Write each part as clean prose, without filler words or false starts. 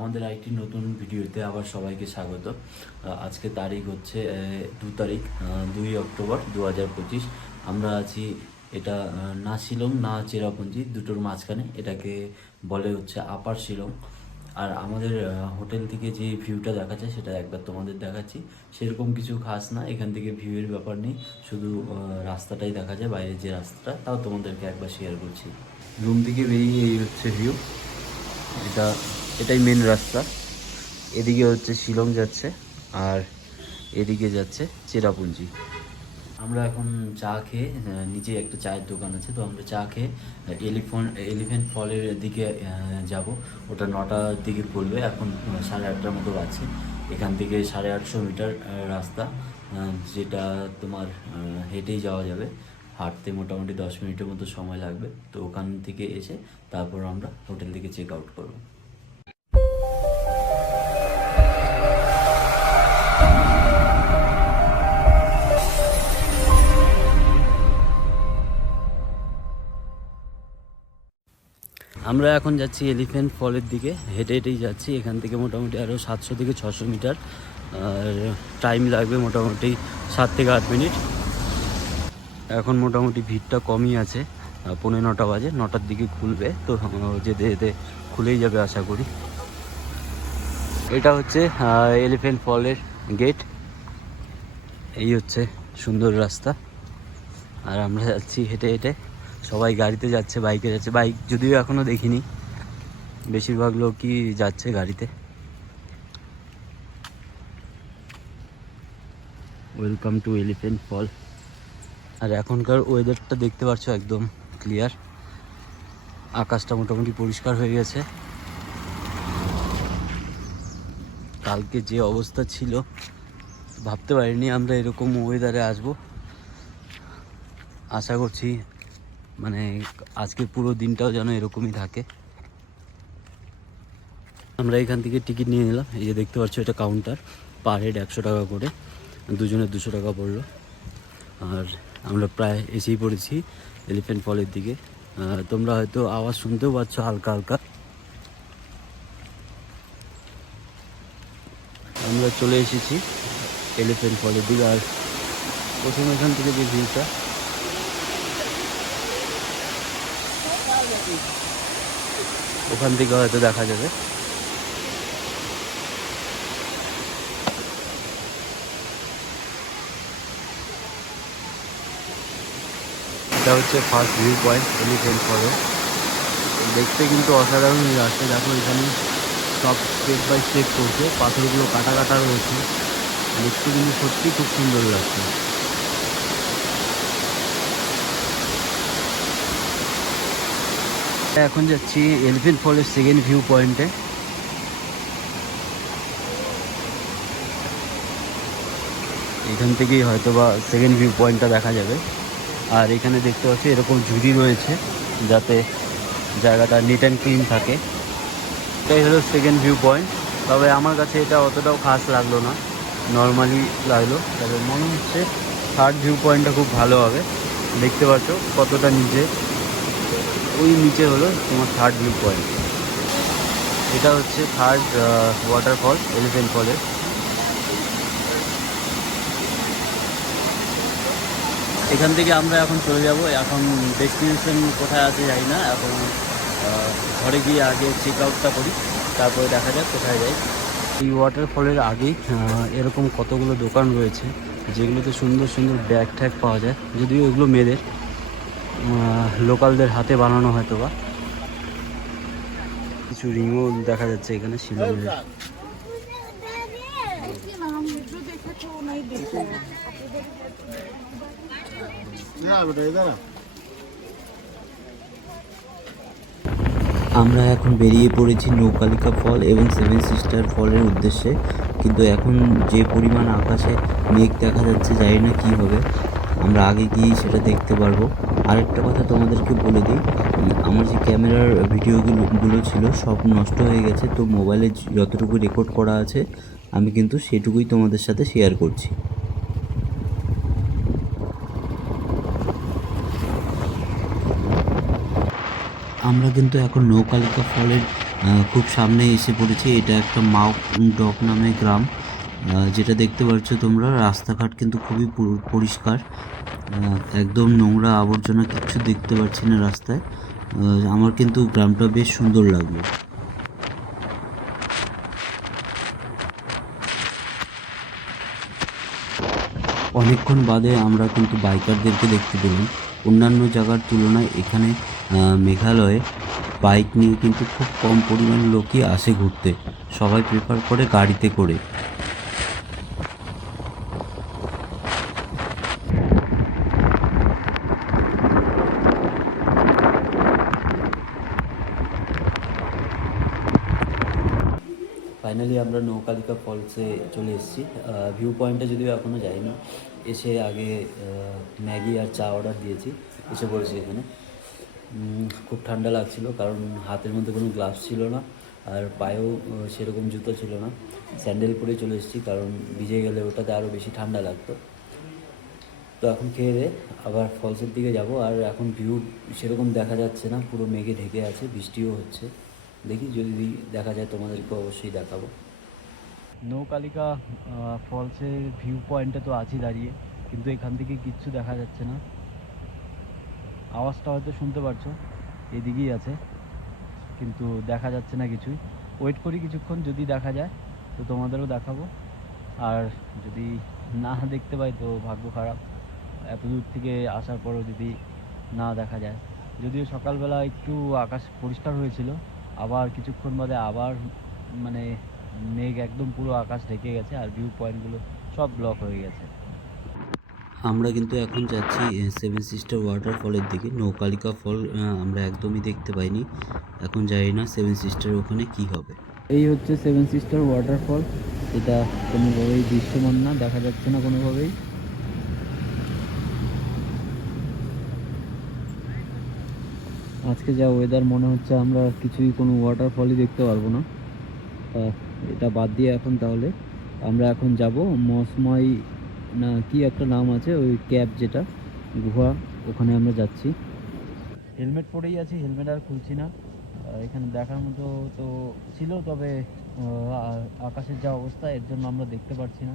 আমাদের আরেকটি নতুন ভিডিওতে আবার সবাইকে স্বাগত। আজকে তারিখ হচ্ছে 2 তারিখ, 2 অক্টোবর 2025। আমরা আছি এটা না শিলং না চেরাপুঞ্জি, দুটোর মাঝখানে। এটাকে বলে হচ্ছে আপার শিলং। আর আমাদের হোটেল থেকে যে ভিউটা দেখা যায় সেটা একবার তোমাদের দেখাচ্ছি। সেরকম কিছু খাস না, এখান থেকে ভিউয়ের ব্যাপার নেই, শুধু রাস্তাটাই দেখা যায়, বাইরের যে রাস্তাটা, তাও তোমাদেরকে একবার শেয়ার করছি। রুম থেকে বেরিয়ে এই হচ্ছে ভিউ। এটাই মেন রাস্তা। এদিকে হচ্ছে শিলং যাচ্ছে, আর এদিকে যাচ্ছে চেরাপুঞ্জি। আমরা এখন চা খেয়ে, নিচে একটা চায়ের দোকান আছে, তো আমরা চা খেয়ে এলিফ্যান্ট ফলের দিকে যাব। ওটা 9টার দিকে খুলবে, এখন 8:30টার মতো বাজছে। এখান থেকে 850 মিটার রাস্তা, যেটা তোমার হেঁটেই যাওয়া যাবে। হাঁটতে মোটামুটি 10 মিনিটের মতো সময় লাগবে। তো ওখান থেকে এসে তারপর আমরা হোটেল থেকে চেক আউট করবো। আমরা এখন যাচ্ছি এলিফ্যান্ট ফলের দিকে, হেঁটে হেঁটেই যাচ্ছি। এখান থেকে মোটামুটি আরও 700 থেকে 600 মিটার, আর টাইম লাগবে মোটামুটি 7 থেকে 8 মিনিট। এখন মোটামুটি ভিড়টা কমই আছে, 9:15 বাজে, 9টার দিকে খুলবে। তো যেতে যেতে খুলেই যাবে আশা করি। এটা হচ্ছে এলিফ্যান্ট ফলের গেট। এই হচ্ছে সুন্দর রাস্তা, আর আমরা যাচ্ছি হেঁটে হেঁটে। সবাই গাড়িতে যাচ্ছে, বাইকে যাচ্ছে। বাইক যদিও এখনও দেখিনি, বেশিরভাগ লোকই যাচ্ছে গাড়িতে। ওয়েলকাম টু এলিফ্যান্ট ফল। আর এখনকার ওয়েদারটা দেখতে পাচ্ছ, একদম ক্লিয়ার। আকাশটা মোটামুটি পরিষ্কার হয়ে গেছে। কালকে যে অবস্থা ছিল, ভাবতে পারিনি আমরা এরকম ওয়েদারে আসবো। আশা করছি মানে আজকে পুরো দিনটাও যেন এরকমই থাকে। আমরা এখান থেকে টিকিট নিয়ে নিলাম। এই যে দেখতে পাচ্ছ, এটা কাউন্টার, পার হেড 100 টাকা করে, দুজনের 200 টাকা পড়লো। আর আমরা প্রায় এসেই পড়েছি এলিফ্যান্ট ফলের দিকে। তোমরা হয়তো আওয়াজ শুনতেও পাচ্ছ হালকা হালকা। আমরা চলে এসেছি এলিফ্যান্ট ফলের দিকে। আর প্রথম এখান থেকে যে ভিউটা, ওখান থেকে হয়তো দেখা যাবে। এটা হচ্ছে ফার্স্ট ভিউ পয়েন্ট এলিফ্যান্ট ফলের। দেখতে কিন্তু অসাধারণ লাগছে। দেখো এখানে সব স্টেপ বাই স্টেপ করছে, পাথরগুলো কাটা কাটা রয়েছে। দেখতে কিন্তু সত্যি খুব সুন্দর লাগছে। এখন যাচ্ছি এলিফ্যান্ট ফলের সেকেন্ড ভিউ পয়েন্টে। এখান থেকেই হয়তো বা সেকেন্ড ভিউ পয়েন্টটা দেখা যাবে। আর এখানে দেখতে পাচ্ছি এরকম ঝুড়ি রয়েছে, যাতে জায়গাটা নিট অ্যান্ড ক্লিন থাকে। এটাই হলো সেকেন্ড ভিউ পয়েন্ট। তবে আমার কাছে এটা অতটাও খাস লাগলো না, নর্মালি লাগলো। তবে মনে হচ্ছে থার্ড ভিউ পয়েন্টটা খুব ভালো হবে। দেখতে পাচ্ছ কতটা নিচে, ওই নিচে হলো তোমার থার্ড ভিউ পয়েন্ট। এটা হচ্ছে থার্ড ওয়াটারফল এলিফ্যান্ট ফলের। এখান থেকে আমরা এখন চলে যাব। এখন ডেস্টিনেশন কোথায় আছে জানি না। এখন ঘরে গিয়ে আগে চেক আউটটা করি, তারপরে দেখা যাক কোথায় যাই। এই ওয়াটারফলের আগেই এরকম কতগুলো দোকান রয়েছে, যেগুলোতে সুন্দর সুন্দর ব্যাগ ট্যাগ পাওয়া যায়। যদিও এগুলো মেয়েদের, লোকালদের হাতে বানানো হয়তো বা। কিছু রিংও দেখা যাচ্ছে এখানে শিলংয়ের। আমরা এখন বেরিয়ে পড়েছি নৌকালিকা ফল এবং 7 সিস্টার ফলের উদ্দেশ্যে। কিন্তু এখন যে পরিমাণ আকাশে মেঘ দেখা যাচ্ছে, জানি না কী হবে। আমরা আগে গিয়েই সেটা দেখতে পারবো। আরেকটা কথা তোমাদেরকে বলে দিই, আমার যে ক্যামেরার ভিডিওগুলো ছিল সব নষ্ট হয়ে গেছে। তো মোবাইলে যতটুকু রেকর্ড করা আছে আমি কিন্তু সেটুকুই তোমাদের সাথে শেয়ার করছি। আমরা কিন্তু এখন নৌকালিকা ফলের খুব সামনে এসে পড়েছি। এটা একটা মাও ডক নামে গ্রাম, যেটা দেখতে পাচ্ছ তোমরা। রাস্তাঘাট কিন্তু খুবই পরিষ্কার, একদম নোংরা আবর্জনা কিচ্ছু দেখতে পাচ্ছি না রাস্তায়। আমার কিন্তু গ্রামটা বেশ সুন্দর লাগলো। অনেকক্ষণ বাদে আমরা কিন্তু বাইকারদেরকে দেখতে পেলাম। অন্যান্য জায়গার তুলনায় এখানে মেঘালয়ে বাইক নিয়ে কিন্তু খুব কম পরিমাণ লোকই আসে ঘুরতে, সবাই প্রেফার করে গাড়িতে করে। ফাইনালি আমরা নৌকালিকা ফলসে চলে এসেছি। ভিউ পয়েন্টে যদিও এখনও যাইনি, এসে আগে ম্যাগি আর চা অর্ডার দিয়েছি, এসে পড়েছি এখানে। খুব ঠান্ডা লাগছিল, কারণ হাতের মধ্যে কোনো গ্লাভস ছিল না, আর পায়েও সেরকম জুতো ছিল না। স্যান্ডেল পরে চলে এসেছি, কারণ ভিজে গেলে ওটাতে আরও বেশি ঠান্ডা লাগতো। তো এখন খেয়ে দিয়ে আবার ফলসের দিকে যাব। আর এখন ভিউ সেরকম দেখা যাচ্ছে না, পুরো মেঘে ঢেকে আছে, বৃষ্টিও হচ্ছে। দেখি যদি দেখা যায় তোমাদেরকে অবশ্যই দেখাবো। নৌকালিকা ফলসের ভিউ পয়েন্টে তো আছি দাঁড়িয়ে, কিন্তু এখান থেকে কিচ্ছু দেখা যাচ্ছে না। আওয়াজটা হয়তো শুনতে পারছো, এদিকেই আছে, কিন্তু দেখা যাচ্ছে না কিছুই। ওয়েট করি কিছুক্ষণ, যদি দেখা যায় তো তোমাদেরও দেখাবো, আর যদি না দেখতে পাই তো ভাগ্য খারাপ। এত দূর থেকে আসার পরও যদি না দেখা যায়। যদিও সকালবেলা একটু আকাশ পরিষ্কার হয়েছিল, আবার কিছুক্ষণ বাদে আবার মানে মেঘ একদম পুরো আকাশ ঢেকে গেছে, আর ভিউ পয়েন্টগুলো সব ব্লক হয়ে গেছে। আমরা কিন্তু এখন যাচ্ছি সেভেন সিস্টার ওয়াটারফলের দিকে। নৌকালিকা ফল আমরা একদমই দেখতে পাইনি, এখন জানি না সেভেন সিস্টার ওখানে কি হবে। এই হচ্ছে সেভেন সিস্টার ওয়াটারফল। এটা কোনোভাবেই দৃশ্যমান না, দেখা যাচ্ছে না কোনোভাবেই। আজকে যা ওয়েদার, মনে হচ্ছে আমরা কিছুই কোনো ওয়াটারফলই দেখতে পারবো না। এটা বাদ দিয়ে এখন তাহলে আমরা এখন যাব মসময় না কি একটা নাম আছে, ওই ক্যাব যেটা গুহা, ওখানে আমরা যাচ্ছি। হেলমেট পরেই আছি, হেলমেট আর খুলছি না। এখানে দেখার মতো তো ছিল, তবে আকাশের যা অবস্থা এর জন্য আমরা দেখতে পাচ্ছি না।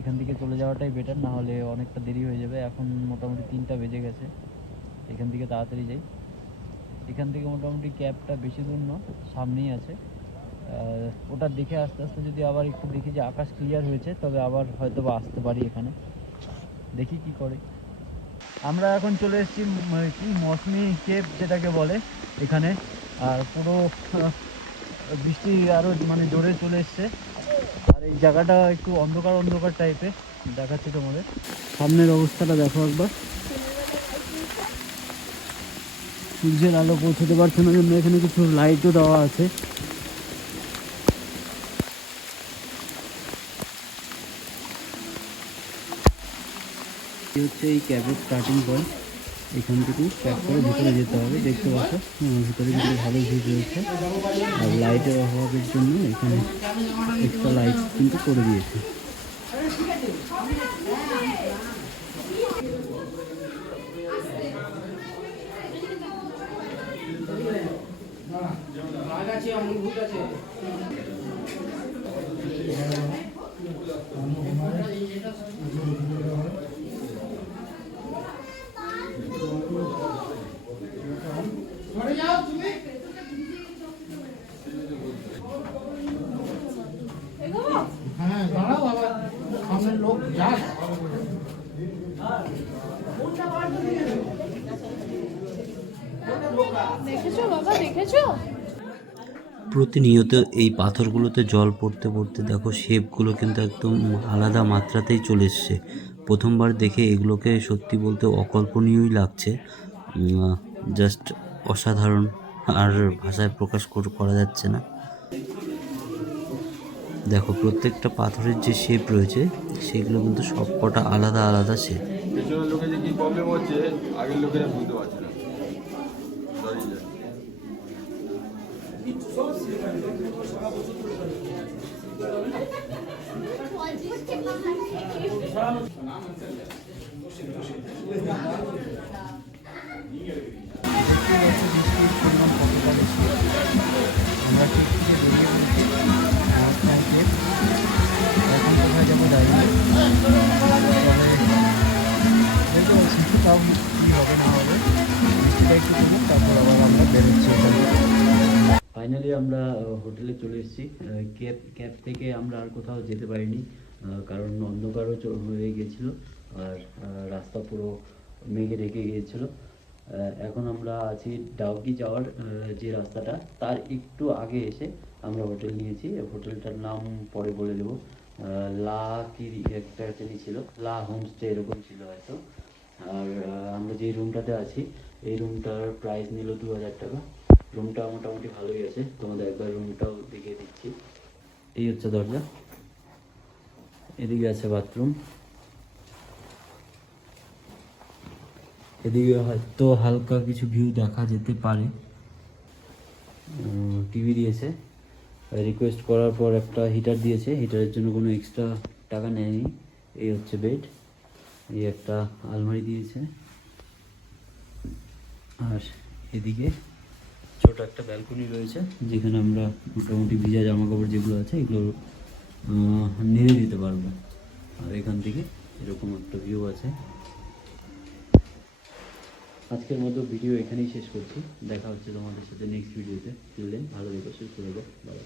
এখান থেকে চলে যাওয়াটাই বেটার, না হলে অনেকটা দেরি হয়ে যাবে। এখন মোটামুটি 3টা বেজে গেছে, এখান থেকে তাড়াতাড়ি যাই। এখান থেকে মোটামুটি ক্যাবটা বেশি দূর না, সামনেই আছে। ওটা দেখে আস্তে আস্তে যদি আবার একটু দেখি যে আকাশ ক্লিয়ার হয়েছে, তবে আবার হয়তো বা আসতে পারি এখানে, দেখি কি করে। আমরা এখন চলে এসেছি কি মৌসুমি কেভ যেটাকে বলে এখানে। আর পুরো বৃষ্টি আরও মানে জোরে চলে এসছে, আর এই জায়গাটা একটু অন্ধকার অন্ধকার টাইপের দেখাচ্ছে তোমাদের। সামনের অবস্থাটা দেখো একবার, সূর্যের আলো পৌঁছতে পারছে না জন্য এখানে কিছু লাইটও দেওয়া আছে। হচ্ছে এই ক্যাবের স্টার্টিং পয়েন্ট, এখান থেকে ক্যাব করে ভিতরে যেতে হবে। দেখতে পাচ্ছ ভিতরে কিন্তু ভালো ভিড় রয়েছে, আর লাইটের অভাবের জন্য এখানে এক্সট্রা লাইট কিন্তু করে দিয়েছে। হ্যাঁ দাঁড়াও, আবার সামনের লোক যাক। দেখেছো বাবা, দেখেছো? প্রতিনিয়ত এই পাথরগুলোতে জল পড়তে পড়তে দেখো শেপগুলো কিন্তু একদম আলাদা মাত্রাতেই চলে এসছে। প্রথমবার দেখে এগুলোকে সত্যি বলতে অকল্পনীয়ই লাগছে, জাস্ট অসাধারণ, আর ভাষায় প্রকাশ করা যাচ্ছে না। দেখো প্রত্যেকটা পাথরের যে শেপ রয়েছে সেগুলো কিন্তু সবকটা আলাদা আলাদা শেপ। পেছনের লোকে যে কি প্রবলেম হচ্ছে আগের লোকেরা বুঝতে পারছে না। তারপর আবার আমরা বেরোচ্ছি এখান থেকে। ফাইনালি আমরা হোটেলে চলে এসেছি। ক্যাব থেকে আমরা আর কোথাও যেতে পারিনি, কারণ অন্ধকারও হয়ে গিয়েছিল আর রাস্তা পুরো মেঘে ঢেকে গিয়েছিল। এখন আমরা আছি ডাউকি যাওয়ার যে রাস্তাটা তার একটু আগে এসে আমরা হোটেল নিয়েছি। হোটেলটার নাম পরে বলে দেবো। লা কি একটা জানি ছিল, লা হোমস্টে এরকম ছিল হয়তো। আর আমরা যে রুমটাতে আছি এই রুমটার প্রাইস নিল 2000 টাকা। রুমটা মোটামুটি ভালোই আছে, তোমাদের একবার রুমটাও দেখিয়ে দিচ্ছি। এই হচ্ছে দরজা, এদিকে আছে বাথরুম, এদিকে হয়তো হালকা কিছু ভিউ দেখা যেতে পারে। টিভি দিয়েছে, রিকোয়েস্ট করার পর একটা হিটার দিয়েছে, হিটারের জন্য কোনো এক্সট্রা টাকা নেয়নি। এই হচ্ছে বেড, এই একটা আলমারি দিয়েছে, আর এদিকে ছোট একটা ব্যালকনি রয়েছে যেখানে আমরা মোটামুটি ভিজা জামা কাপড় যেগুলো আছে এগুলো নেড়ে দিতে পারবো। আর এখান থেকে এরকম একটা ভিউ আছে। আজকের মতো ভিডিও এখানেই শেষ করছি, দেখা হচ্ছে তোমাদের সাথে নেক্সট ভিডিওতে। ভালো থেকো, সুস্থ থেকো, বাই।